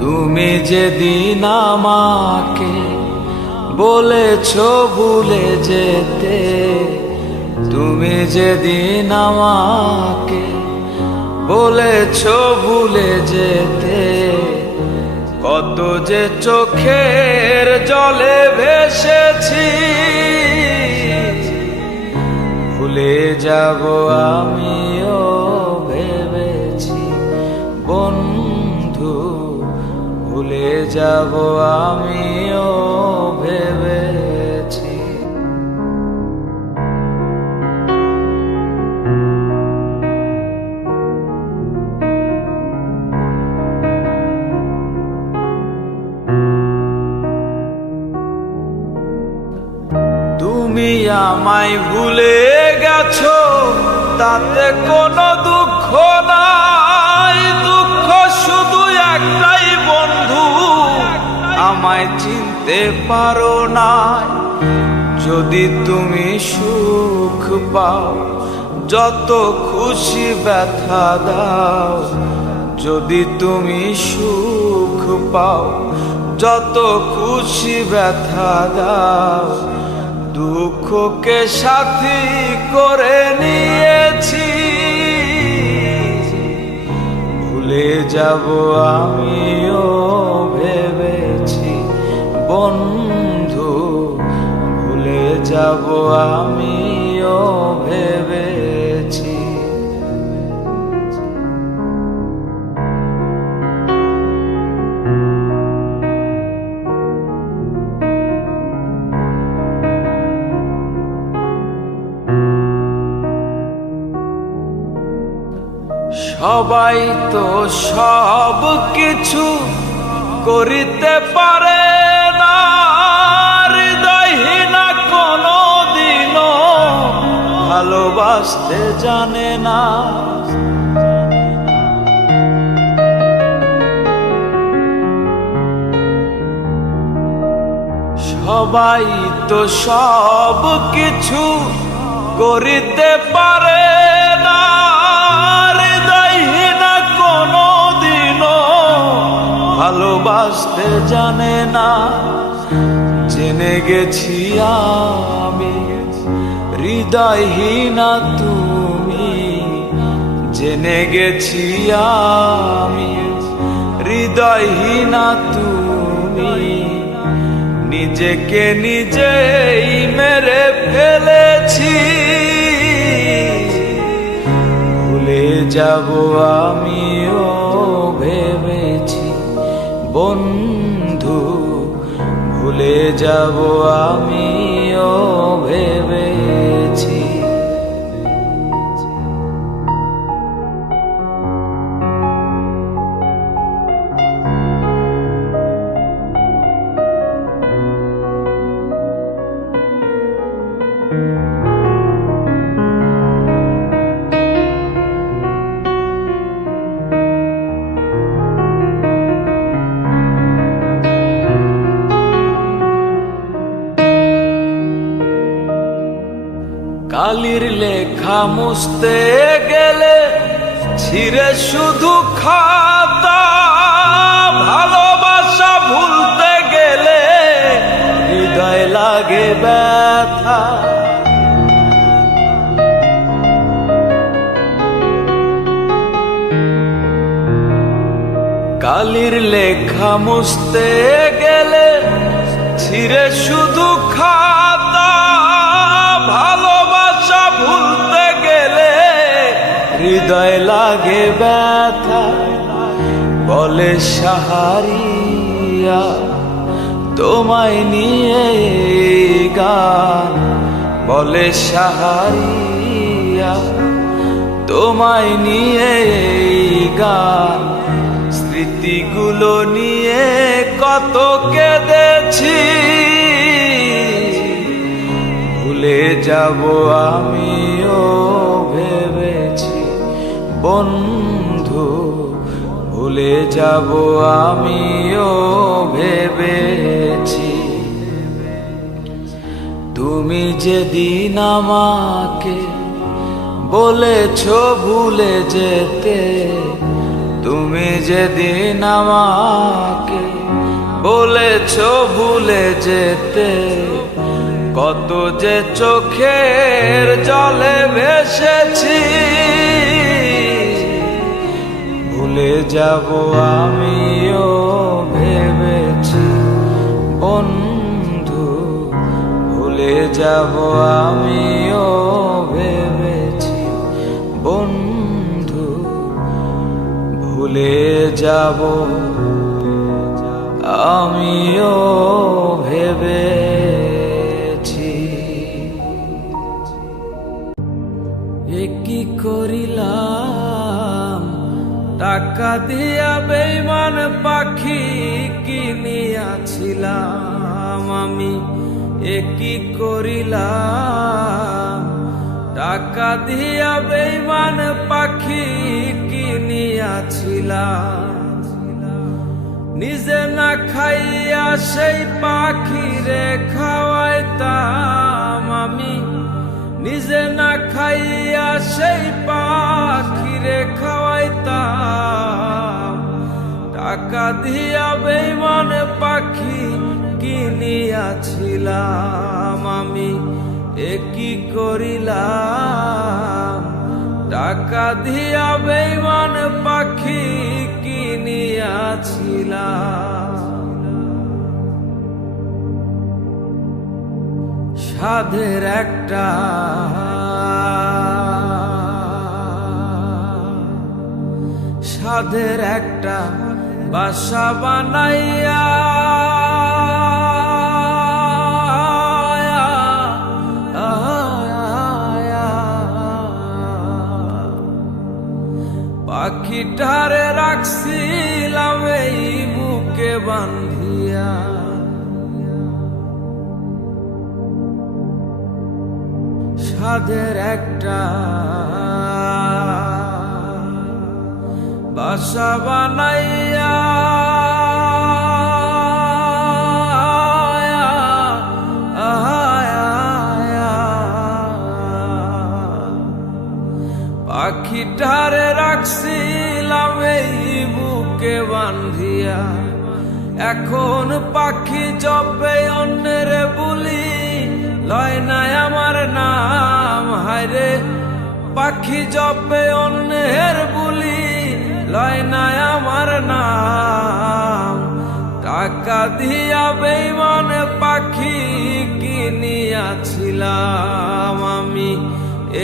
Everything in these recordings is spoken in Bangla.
তুমি যেদিন আমাকে বলেছো ভুলে যেতে, তুমি যেদিন আমাকে বলেছো ভুলে যেতে, কত যে চোখের জলে ভেসেছি, ভুলে যাব আমিও ভেবেছি বন্ধু, ভুলে যাব আমিও ভেবেছি। তুমি আমায় ভুলে গেছো তাতে কোনো দুঃখ নাই, দুঃখ শুধু একটাই বন্ধু, আমায় চিনতে পারো না। যদি তুমি সুখ পাও যত খুশি ব্যথা দাও, যদি তুমি সুখ পাও যত খুশি ব্যথা দাও, দুঃখকে সাথী করে নিয়েছি, ভুলে যাব আমিও ভেবেছি বন্ধু, ভুলে যাব আমিও ভেবেছি। সবাই তো সব কিছু করিতে পারে না, হৃদয়হীনা কোনো দিনও ভালোবাসতে জানে না। সবাই তো সব কিছু করিতে পারে না, হৃদয়হীনা কোনো দিনও ভালোবাসতে জানে না। জেনে গেছি আমি হৃদয়হীনা তুমি, জেনে গেছি আমি হৃদয়হীনা তুমি, নিজেকে নিজেই মেরে ফেলেছি, ভুলে যাব আমিও ভেবেছি বন্ধু, ভুলে যাব আমিও ভেবেছি। কালির লেখা মুছতে গেলে ছিঁড়ে শুধু খাতা, ভালোবাসা ভুলতে গেলে হৃদয় লাগে ব্যথা। কালির লেখা মুছতে গেলে ছিঁড়ে শুধু খাতা, ভালোবাসা ভুলতে গেলে হৃদয় লাগে ব্যথা। বলে সাহারিয়া তোমায় নিয়ে গান, বলে সাহারিয়া তোমায় নিয়ে গান, স্মৃতিগুলো নিয়ে কত কেঁদেছি, ভুলে যাব আমিও ভেবেছি বন্ধু, ভুলে যাব আমিও ভেবেছি। তুমি যেদিন আমাকে বলেছো ভুলে যেতে, তুমি যেদিন আমাকে বলেছ ভুলে যেতে, কত যে চোখের জলে ভেসেছি। ভুলে যাব আমিও ভেবেছি বন্ধু, ভুলে যাব আমিও ভেবেছি বন্ধু, ভুলে যাব আমিও ভেবেছি। এ কি করিলাম, টাকা দিয়া বেঈমান পাখি কিনিয়াছিলাম আমি। এ কি করিলাম, টাকা দিয়া বেঈমান পাখি কিনিয়াছিলাম। নিজে না খাইয়া সেই পাখিরে খাওয়াইতাম আমি। নিজে না খাইয়া সেই পাখিরে খাওয়াইতাম। টাকা দিয়া বেঈমান পাখি কিনিয়াছিলাম আমি। এ কি করিলাম, টাকা দিয়া বেঈমান পাখি কিনিয়াছিলাম। সাধের একটা বাসা বানাইয়া পাখিটারে রাখছিলাম এই বুকে বান্ধিয়া। সাধের একটা বাসা বানাইয়া পাখিটারে রাখছিলাম এই বুকে বান্ধিয়া। এখন পাখি জপে অন্যের বুলি, লয় নাই আমার নাম। হায়রে পাখি জপে অন্যের বুলি, লয় নাই আমার নাম। টাকা দিয়া বেঈমান পাখি কিনিয়াছিলাম আমি।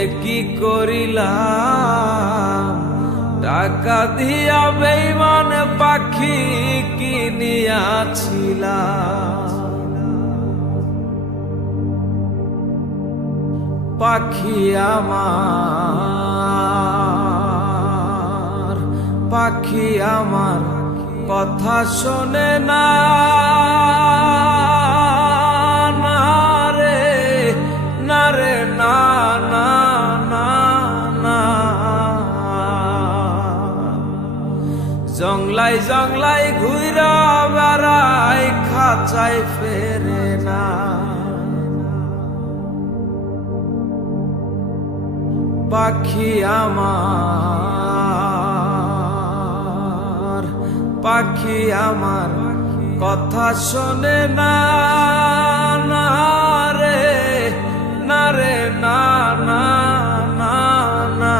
এ কি করিলাম, টাকা দিয়া বেঈমান পাখি কিনিয়াছিলাম। পাখি আমার কথা শোনে না, না রে না রে না না না না। জংলাই জংলাই ঘুইরা বেড়াই, খাঁচায় ফেরে না। পাখি আমার কথা শোনে না, না রে না রে না না না না।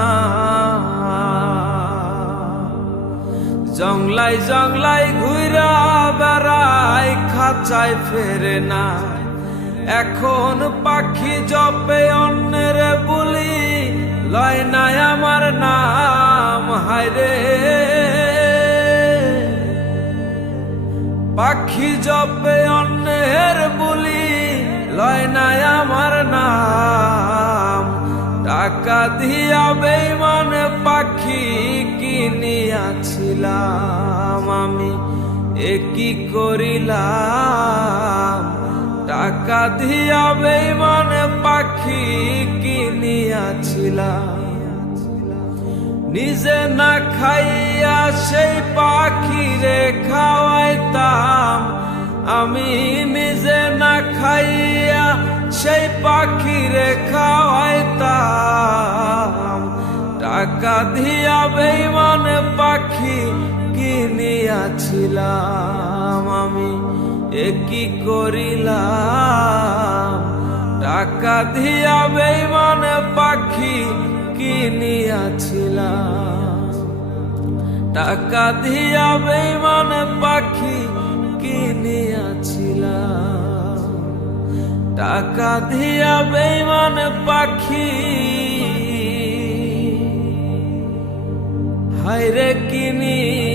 জংলাই জংলাই ঘুইরা বেড়াই, খাঁচায় ফেরে না। এখন পাখি জপে অন্যের বুলি, লয় নাই আমার নাম। হায়রে পাখি জপে অন্যের বুলি, লয় নাই আমার নাম। টাকা দিয়া বেঈমান পাখি কিনিয়াছিলাম আমি। এ কি করিলাম, টাকা দিয়া বেঈমান পাখি কিনিয়াছিলাম। নিজে না খাইয়া সেই পাখিরে খাওয়াইতাম আমি। নিজে না খাইয়া সেই পাখিরে খাওয়াইতাম। টাকা দিয়া বেঈমান পাখি কিনিয়াছিলাম আমি, এ কি করিলাম। টাকা দিয়া বেঈমান পাখি কিনিয়াছিলাম, টাকা দিয়া বেঈমান পাখি কিনিয়াছিলাম, টাকা দিয়া বেঈমান পাখি হায়রে কিনিয়াছিলাম।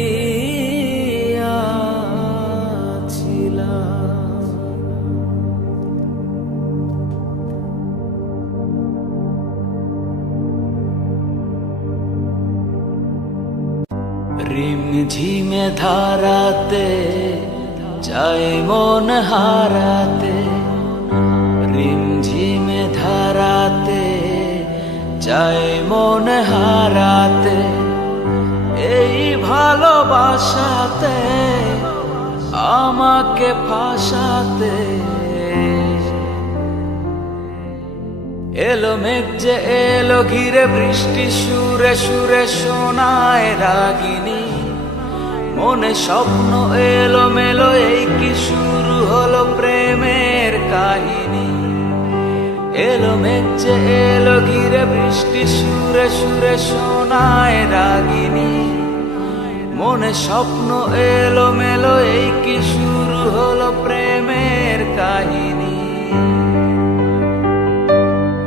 রিমঝিমে ধারাতে যায় মন হারাতে, রিমঝিমে ধারাতে যায় মন হারাতে, এই ভালোবাসাতে আমাকে ফাঁসাতে। এলো মেঘ যে এলো ঘিরে বৃষ্টি সুরে সুরে শোনায় রাগিনী, মনে স্বপ্ন এলো মেলো, এই কি শুরু হলো প্রেমের কাহিনী। এলো মেঘ যে এলো ঘিরে বৃষ্টি সুরে সুরে শোনায় রাগিনী, মনে স্বপ্ন এলো মেলো, এই কি শুরু হলো প্রেমের কাহিনী।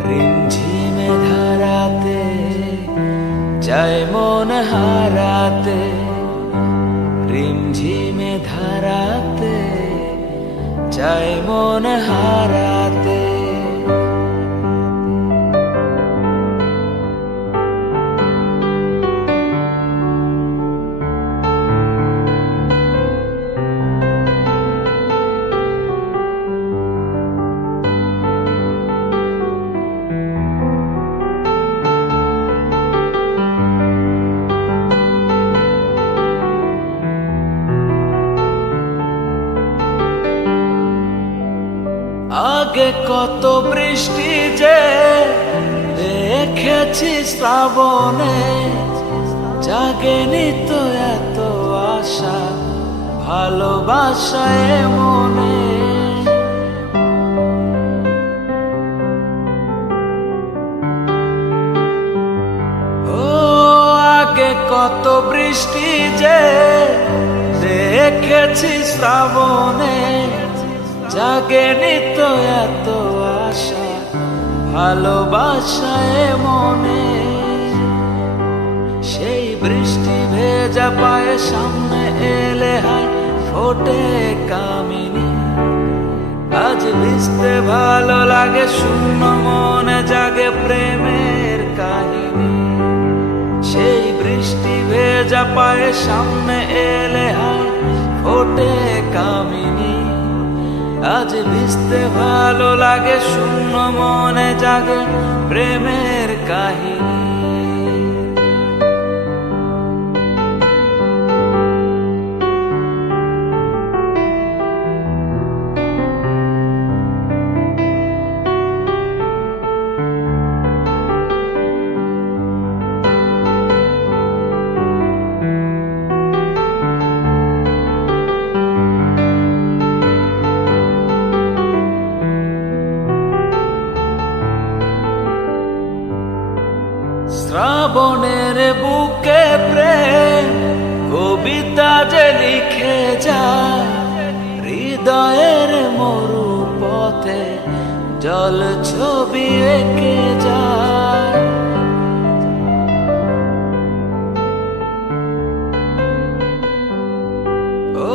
রিমঝিমে ধারাতে যায় মন হারাতে, রিমঝিমে ধারাতে যায় মন হারাতে। আগে কত বৃষ্টি যে দেখেছি শ্রাবণে, জাগেনি তো এত আশা ভালোবাসায় মনে। ও আগে কত বৃষ্টি যে দেখেছি শ্রাবণে, জাগেনি তো এত আশা ভালোবাসায় মনে। সেই বৃষ্টি ভেজা পায়ে সামনে এলে হায় ফোটে কামিনী, আজ ভিজতে ভালো লাগে শূন্য মনে জাগে প্রেমের কাহিনী। সেই বৃষ্টি ভেজা পায়ে সামনে এলে হায় ফোটে কামিনী, আজ ভিজতে ভালো লাগে শূন্য মনে জাগে প্রেমের কাহিনী। শ্রাবণের বুকে প্রেম কবিতা যে লিখে যায়, হৃদয়ের মরু পথে জল ছবি এঁকে যায়। ও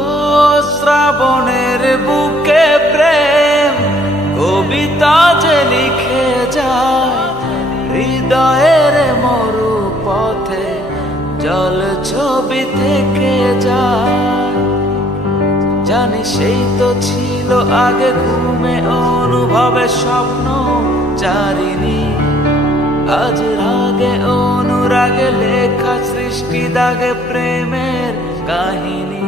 শ্রাবণের বুকে প্রেম কবিতা যে লিখে যায়, হৃদয়ের মরু পথে জল ছবি থেকে যায়। জানি সেই তো ছিল আগে ঘুমে অনুভবে স্বপ্ন চারিণী, আজ রাগে অনুরাগে লেখা সৃষ্টি দাগে প্রেমের কাহিনী।